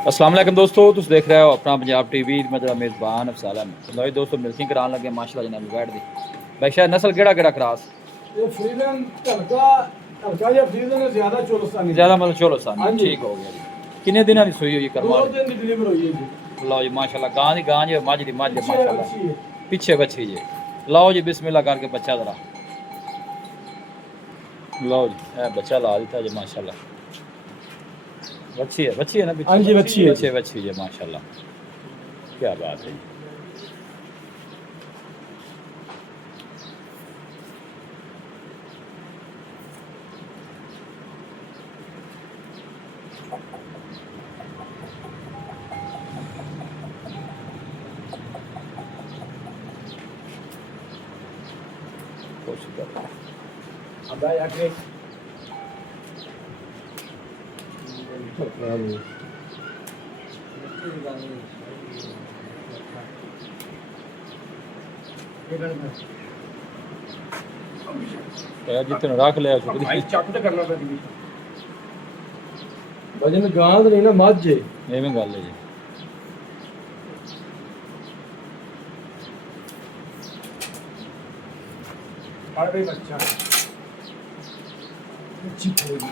अस्सलाम वालेकुम दोस्तों, तुम देख रहे हो अपना पंजाब टीवी। मैं तेरा मेज़बान अफसाल अहमद। लो जी दोस्तों, मिल्किंग कराने लगे माशाल्लाह जनाब बैठ दी। भाई शायद नस्ल केड़ा क्रॉस ये फ्रीजन हल्का हल्का या फ्रीजन है ज्यादा चोलस्तानी ज़्यादा मतलब चोलोस्तानी हाँ जी। ठीक हो गया जी। किन्ने दिनों की सूई हुई करमा 2 दिन की डिलीवर हुई है जी। लो जी माशाल्लाह, गां दी गां जी, मझ दी मझ पीछे माशाल्लाह। अच्छी है। पीछे बच्ची जी। लो जी बिस्मिल्लाह करके बच्चा जरा लो जी बच्चा ला दिता जी माशाल्लाह। बच्ची है ना पीछे? हाँ जी, बच्ची है। बच्ची है माशाल्लाह, क्या बात है जी। कोशिश कर अब आके जितने रख लिया भाई चक तो करना पैंदी वजन गां नहीं ना मझ है। एवं गल है जी। और भी बच्चा अच्छी होगी।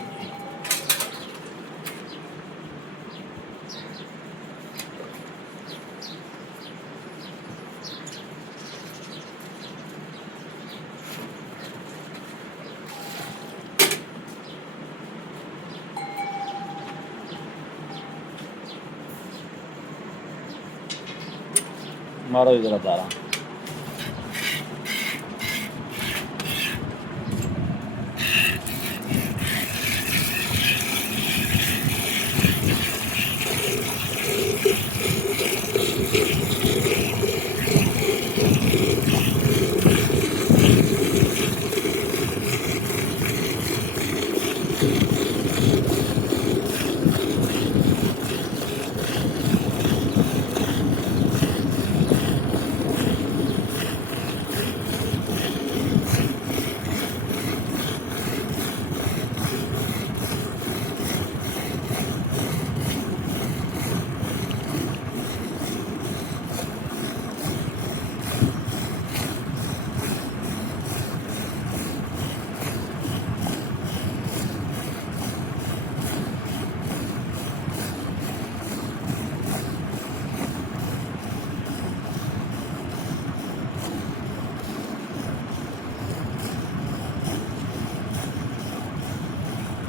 मारो इधर तारा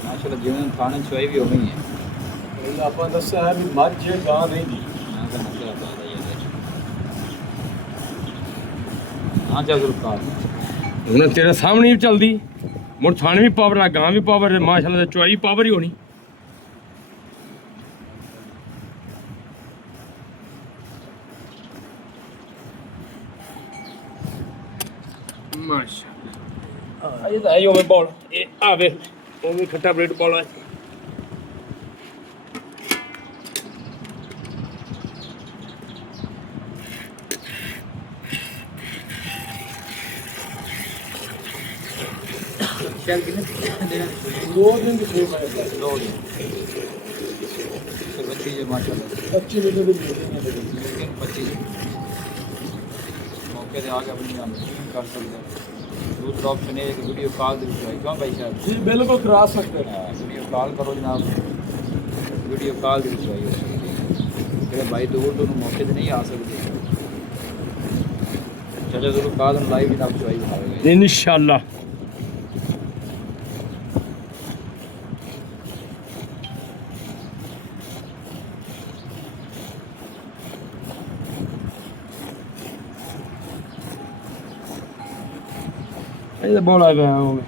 माशाल्लाह, जिन्हें थाने चुआई भी हो गई है। पहले आप दसा है भी मझ है गां नहीं दी। हाँ चल गुरु ਹੁਣ ਤੇਰੇ ਸਾਹਮਣੇ ਵੀ ਚੱਲਦੀ ਮੁੜ ਥਾਣ ਵੀ ਪਾਵਰ ਆ ਗਾਂ ਵੀ ਪਾਵਰ ਮਾਸ਼ਾਅੱਲਾ ਤੇ ਚੁਆਈ ਪਾਵਰ ਹੀ ਹੋਣੀ। ਮਾਸ਼ਾਅੱਲਾ ਇਹ ਤਾਂ ਆਇਓ ਮੈਂ ਬੋਲ ਇਹ ਆਵੇ ਉਹ ਵੀ ਖੱਟਾ ਬਲੇਡ ਪਾਉਣਾ। चल कितने 2 दिन की सेवा है। दो दिन तो बच्ची जो माशाल्लाह 25 लीटर की मिलती है। लेकिन बच्ची मौके से आके अपनी हम कर सकते हैं। दूसरा ऑप्शन है कि वीडियो कॉल दे दीजिए। क्यों भाई साहब जी बिल्कुल करा सकते हैं। वीडियो कॉल करो जनाब, वीडियो कॉल दे दीजिए। जेडे भाई दूर दूर मौके से नहीं आ सकते, चलो जरूर कॉल लाइव जनाब चुआई बनाएंगे इंशाअल्लाह। ਇਹ ਬੋਲਾ ਗਿਆ ਉਹ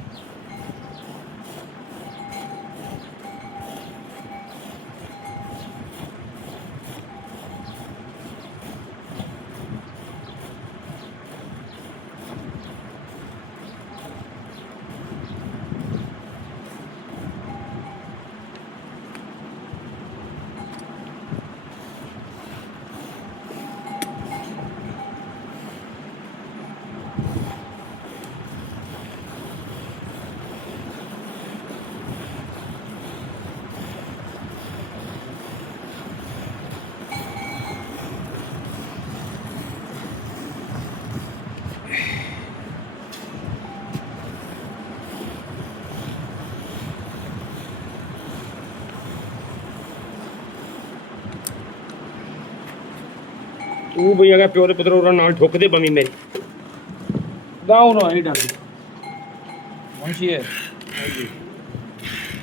ਤੂੰ ਬਈ ਅਗਾ ਪਿਓ ਦੇ ਪੁੱਤਰ ਉਹਨਾਂ ਨਾਲ ਠੋਕਦੇ ਬਮੀ ਮੇਰੀ ਗਾਉਂ ਨਾ ਨਹੀਂ ਡਰਦੀ मुंशी है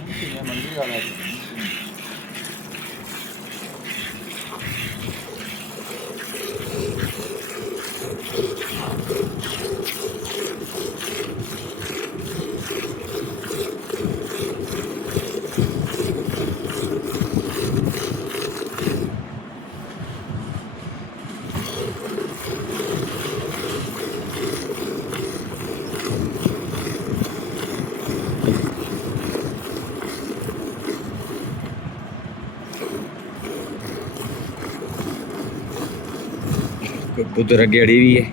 मुंशी है मंडी वाला है। ਪੁੱਤਰ ਅੱਗੇ ਅੜੀ ਵੀ ਹੈ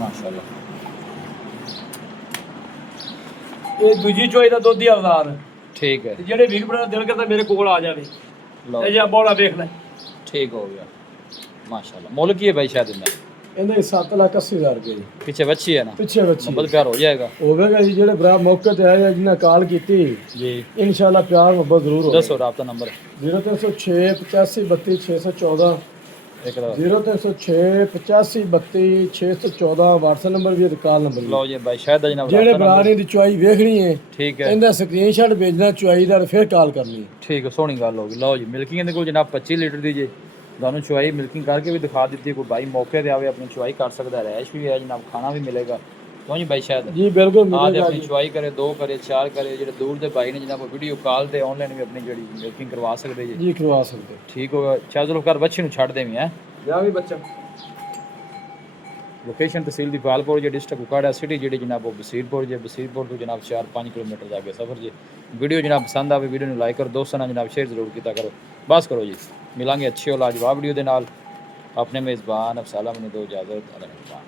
माशाल्लाह। ਇਹ ਦੂਜੀ ਚੋਈ ਦਾ ਦੁੱਧ ਦੀ ਔਲਾਦ ठीक है ਤੇ ਜਿਹੜੇ ਵੀਰ ਭਰਾ ਦਿਲ ਕਰਦਾ ਮੇਰੇ ਕੋਲ ਆ ਜਾਵੇ लो ਇਹ ਜਾ ਬੋਲਾ ਵੇਖ ਲੈ ठीक हो गया माशाल्लाह। मोल की है भाई शायद इनका ਇਹਦੇ 7,80,000 ਰੁਪਏ ਜੀ पीछे बच्ची है ना ਪਿੱਛੇ ਬੱਚੀ मोहब्बत प्यार हो जाएगा ਹੋਵੇਗਾ ਜੀ ਜਿਹੜੇ ਭਰਾ ਮੌਕੇ ਤੇ ਆਏ ਆ ਜਿਨ੍ਹਾਂ ਕਾਲ ਕੀਤੀ जी। ਇਨਸ਼ਾਅੱਲਾ ਪਿਆਰ ਮੁਹੱਬਤ ਜ਼ਰੂਰ ਹੋਵੇਗਾ दसो रहा नंबर 0306 85 32 614 एक दफा 0306 85 32 614 WhatsApp ਨੰਬਰ ਵੀ ਕਾਲ ਨੰਬਰ ਵੀ लो जी भाई शायद जनाब ਜਿਹੜੇ राब्ता ਭਰਾ नंबर। ਨੇ ਦੀ ਚੁਆਈ ਵੇਖਣੀ ਹੈ ठीक है ਇਹਦਾ ਸਕਰੀਨਸ਼ਾਟ ਭੇਜਣਾ ਚੁਆਈ ਦਾ ਫਿਰ ਕਾਲ ਕਰਨੀ ठीक है सोहनी गल होगी। लो जी मिल्किंग इहदे कोल जनाब 25 लीटर दी जे ਤੁਹਾਨੂੰ ਚੁਆਈ ਮਿਲਕਿੰਗ ਕਰਕੇ ਵੀ ਦਿਖਾ ਦਿੱਤੀ ਕੋਈ ਭਾਈ ਮੌਕੇ ਤੇ ਆਵੇ ਆਪਣੀ ਚੁਆਈ ਕਰ ਸਕਦਾ ਰੈਸ਼ ਵੀ ਹੈ ਜਨਾਬ ਖਾਣਾ ਵੀ ਮਿਲੇਗਾ ਕਿਉਂ ਜੀ ਭਾਈ ਸ਼ਾਇਦ ਜੀ ਬਿਲਕੁਲ ਆਜ ਮਿਲੇਗਾ ਆਪਣੀ ਜੀ ਚੁਆਈ ਕਰੇ 2 ਕਰੇ 4 ਕਰੇ ਜਿਹੜੇ ਦੂਰ ਦੇ ਭਾਈ ਨੇ ਜਨਾਬ ਵੀਡੀਓ ਕਾਲ ਤੇ ਆਨਲਾਈਨ ਵੀ ਆਪਣੀ ਜਿਹੜੀ ਮਿਲਕਿੰਗ ਕਰਵਾ ਸਕਦੇ ਜੀ ਜੀ ਕਰਵਾ ਸਕਦੇ ਠੀਕ ਹੋਗਾ ਚਾਹੋ ਘਰ ਬੱਚੇ ਨੂੰ ਛੱਡ ਦੇਵੀਂ ਹੈ ਵਿਆਹ ਵੀ ਬੱਚਾ ਲੋਕੇਸ਼ਨ ਤਹਿਸੀਲ ਦੀ ਪਾਲਪੁਰ ਜੇ ਡਿਸਟ੍ਰਿਕਟ ਕੁਕਾੜਾ ਸਿਟੀ ਜਿਹੜੀ ਜਨਾਬ ਉਹ ਬਸੀਰਪੁਰ ਜੇ ਬਸੀਰਪੁਰ ਤੋਂ ਜਨਾਬ 4-5 ਕਿਲੋਮੀਟਰ ਦਾ ਅੱਗੇ ਸਫ਼ਰ ਜੇ ਵੀਡੀਓ ਜਨਾਬ ਪਸੰਦ ਆਵੇ ਵੀਡੀਓ ਨੂੰ ਲਾਈਕ ਕਰੋ ਦੋਸਤਾਂ ਨਾਲ ਜਨਾਬ ਸ਼ੇਅਰ ਜ਼ਰੂਰ ਕੀਤਾ ਕਰੋ ਬਸ ਕਰੋ ਜੀ ਮਿਲਾਂਗੇ ਅੱਛੀ ਔਰ ਲਾਜਵਾਬ ਵੀਡੀਓ ਦੇ ਨਾਲ ਆਪਣੇ ਮੇਜ਼ਬਾਨ ਅਫਸਾਲਾ ਮੈਨੂੰ ਦੋ ਇਜਾਜ਼ਤ ਅਲੈਕੁਮ।